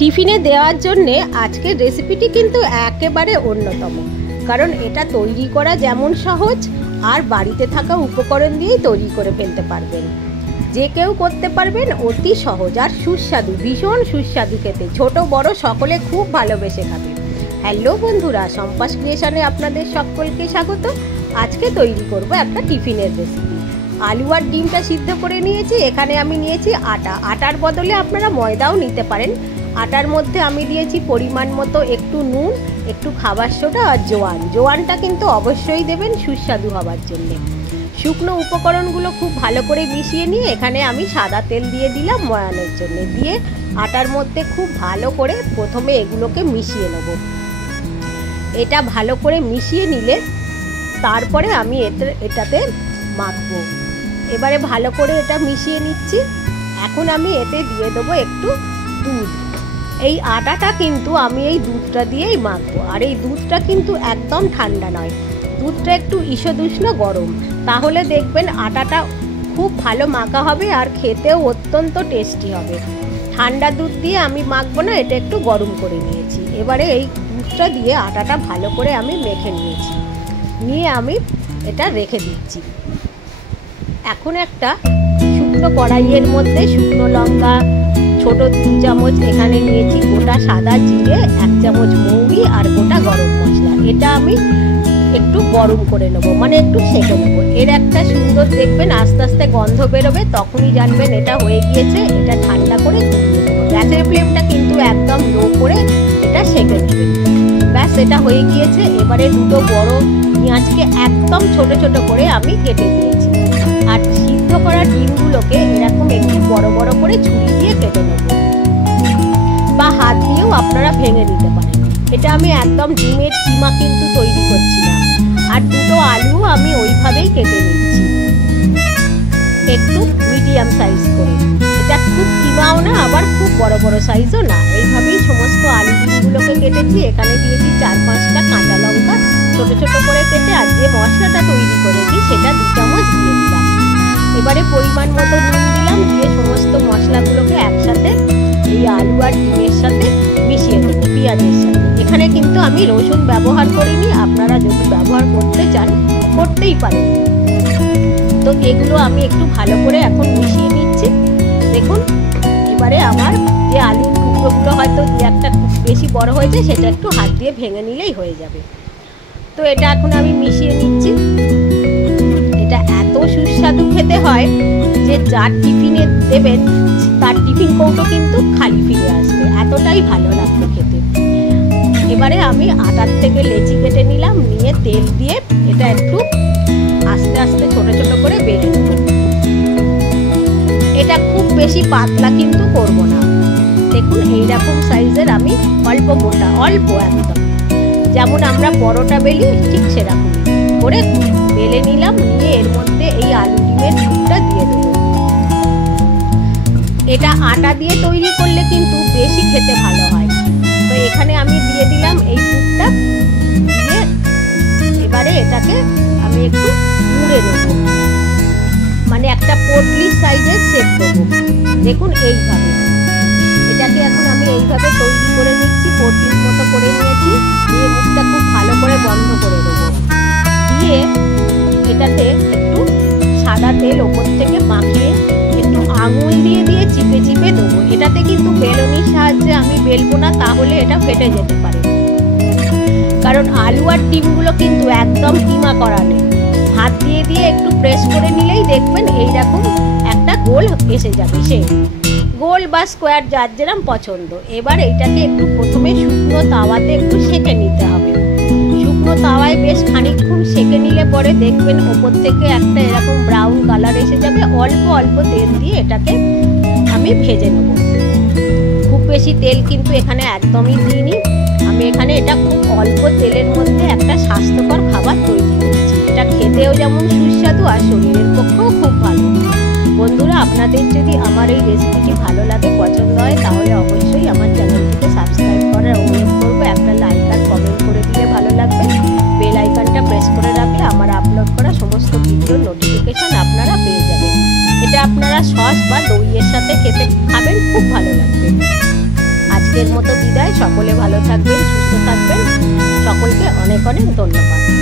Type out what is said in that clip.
টিফিনে দেওয়ার জন্যে আজকের রেসিপিটি কিন্তু একেবারে অন্যতম, কারণ এটা তৈরি করা যেমন সহজ আর বাড়িতে থাকা উপকরণ দিয়েই তৈরি করে ফেলতে পারবেন। যে কেউ করতে পারবেন, অতি সহজ আর সুস্বাদু, ভীষণ সুস্বাদু খেতে, ছোট বড় সকলে খুব ভালোবেসে খাবে। হ্যালো বন্ধুরা, সম্পাস ক্রিয়েশনে আপনাদের সকলকে স্বাগত। আজকে তৈরি করব একটা টিফিনের রেসিপি। আলু আর ডিমটা সিদ্ধ করে নিয়েছি। এখানে আমি নিয়েছি আটা। আটার বদলে আপনারা ময়দাও নিতে পারেন। আটার মধ্যে আমি দিয়েছি পরিমাণ মতো একটু নুন, একটু খাবার সোডা আর জোয়ান। জোয়ানটা কিন্তু অবশ্যই দেবেন সুস্বাদু হওয়ার জন্যে। শুকনো উপকরণগুলো খুব ভালো করে মিশিয়ে নিয়ে এখানে আমি সাদা তেল দিয়ে দিলাম ময়ানের জন্য। দিয়ে আটার মধ্যে খুব ভালো করে প্রথমে এগুলোকে মিশিয়ে নেব। এটা ভালো করে মিশিয়ে নিলে তারপরে আমি এটাতে মাখবো। এবারে ভালো করে এটা মিশিয়ে নিচ্ছি। এখন আমি এতে দিয়ে দেবো একটু দুধ। এই আটাটা কিন্তু আমি এই দুধটা দিয়েই মাখবো। আর এই দুধটা কিন্তু একদম ঠান্ডা নয়, দুধটা একটু ঈষদুষ্ণ গরম। তাহলে দেখবেন আটাটা খুব ভালো মাখা হবে আর খেতেও অত্যন্ত টেস্টি হবে। ঠান্ডা দুধ দিয়ে আমি মাখবো না, এটা একটু গরম করে নিয়েছি। এবারে এই দুধটা দিয়ে আটাটা ভালো করে আমি মেখে নিয়েছি। নিয়ে আমি এটা রেখে দিচ্ছি। এখন একটা শুকনো কড়াইয়ের মধ্যে শুকনো লঙ্কা ছোট 2 চামচ এখানে নিয়েছি, গোটা সাদা জিরে 1 চামচ মৌরি আর গোটা গরম মশলা। এটা আমি একটু গরম করে নেবো, মানে একটু সেঁকে নেবো। এর একটা সুন্দর দেখবেন আস্তে আস্তে গন্ধ বেরোবে, তখনই জানবেন এটা হয়ে গিয়েছে। এটা ঠান্ডা করে তুলে দেবো। গ্যাসের ফ্লেমটা কিন্তু একদম লো করে এটা সেঁকে নেবেন। ব্যাস, এটা হয়ে গিয়েছে। এবারে দুটো বড় পেঁয়াজকে একদম ছোট ছোট করে আমি কেটে দিয়েছি। আর সিদ্ধ করা ডিমগুলোকে এরকম একটু বড় বড় করে ছুরি দিয়ে কেটে নেব, বা হাত দিয়েও আপনারা ভেঙে দিতে পারেন। এটা আমি একদম ডিমের কিমা কিন্তু তৈরি করছি না। আর দুটো আলু আমি ওইভাবেই কেটে নিচ্ছি, একটু মিডিয়াম সাইজ করে। এটা খুব কিমাও না, আবার খুব বড় বড় সাইজও না। এইভাবেই সমস্ত আলু ডিমগুলোকে কেটেছি। এখানে দিয়েছি 4-5টা কাঁচা লঙ্কা ছোট ছোট করে কেটে। আর যে মশলাটা তৈরি করেছি সেটা 2 চামচ দিয়ে দিলাম। এবারে পরিমাণ মতো নুন দিলাম। দিয়ে সমস্ত মশলাগুলোকে একসাথে এই আলু আর ডিমের সাথে মিশিয়ে দেবো, পেঁয়াজের সাথে। এখানে কিন্তু আমি রসুন ব্যবহার করিনি, আপনারা যদি ব্যবহার করতে চান করতেই পারেন। তো এগুলো আমি একটু ভালো করে এখন মিশিয়ে নিচ্ছি। দেখুন, এবারে আমার যে আলুর টুকরোগুলো হয়তো 2-1টা খুব বেশি বড় হয়েছে, সেটা একটু হাত দিয়ে ভেঙে নিলেই হয়ে যাবে। তো এটা এখন আমি মিশিয়ে নিচ্ছি। এটা এত সুস্বাদু খেতে হয় যে যার টিফিনে দেবেন তার টিফিন কৌটো কিন্তু খালি ফিরে আসবে, এতটাই ভালো লাগবে খেতে। এবারে আমি আটার থেকে লেচি কেটে নিলাম। নিয়ে তেল দিয়ে এটা একটু আস্তে আস্তে ছোট ছোট করে বেলে নেব। এটা খুব বেশি পাতলা কিন্তু করব না। দেখুন, এইরকম সাইজের আমি অল্প মোটা, অল্প একদম, যেমন আমরা পরোটা বেলি ঠিক সেরকম করে বেলে নিলাম। নিয়ে এর মধ্যে এই আলু ডিমের পুরটা দিয়ে দেবো। এটা আটা দিয়ে তৈরি করলে কিন্তু বেশি খেতে ভালো হয়। তো এখানে আমি দিয়ে দিলাম এই পুরটা। দিয়ে এবারে এটাকে আমি একটু মুড়ে নেব, মানে একটা পটলি সাইজের শেপ দেবো। দেখুন, এইভাবে এটাকে এখন আমি এইভাবে তৈরি করে নিচ্ছি। পটলির মতো করে নিয়েছি। দিয়ে মুখটা খুব ভালো করে বন্ধ করে দেবো। দিয়ে এটাতে একটু সাদা তেল ওপর থেকে মাখিয়ে একটু আঙুল দিয়ে দিয়ে চিপে চিপে দেবো। এটাতে কিন্তু বেলনির সাহায্যে আমি বেলবো না, তাহলে এটা ফেটে যেতে পারে। কারণ আলু আর ডিমগুলো কিন্তু একদম কিমা করা নেই। হাত দিয়ে দিয়ে একটু প্রেস করে নিলেই দেখবেন এইরকম একটা গোল এসে যাবে। সে গোল বা স্কোয়ার যার যেরকম পছন্দ। এবার এইটাকে একটু প্রথমে শুকনো তাওয়াতে একটু সেঁকে নিতে হবে। শুকনো তাওয়ায় বেশ খানিকক্ষণ সেঁকে নিলে পরে দেখবেন ওপর থেকে একটা এরকম ব্রাউন কালার এসে যাবে। অল্প অল্প তেল দিয়ে এটাকে আমি ভেজে নেব। খুব বেশি তেল কিন্তু এখানে একদমই দিইনি আমি। এখানে এটা খুব অল্প তেলের মধ্যে একটা স্বাস্থ্যকর খাবার তৈরি করছি। এটা খেতেও যেমন সুস্বাদু আর শরীরের পক্ষেও খুব ভালো। বন্ধুরা, আপনাদের যদি আমার এই রেসিপিটি ভালো লাগে, পছন্দ হয়, তাহলে অবশ্যই আমার চ্যানেলটিকে সাবস্ক্রাইব করার অনুরোধ করবো। একটা লাইক আর কমেন্ট করে দিলে ভালো লাগবে। বেল আইকনটা প্রেস করে রাখলে আমার আপলোড করা সমস্ত ভিডিওর নোটিফিকেশন আপনারা পেয়ে যাবেন। এটা আপনারা সস বা দইয়ের সাথে খেতে খাবেন, খুব ভালো লাগবে। আজকে আজকের মতো বিদায়। সকলে ভালো থাকবেন, সুস্থ থাকবেন। সকলকে অনেক অনেক ধন্যবাদ।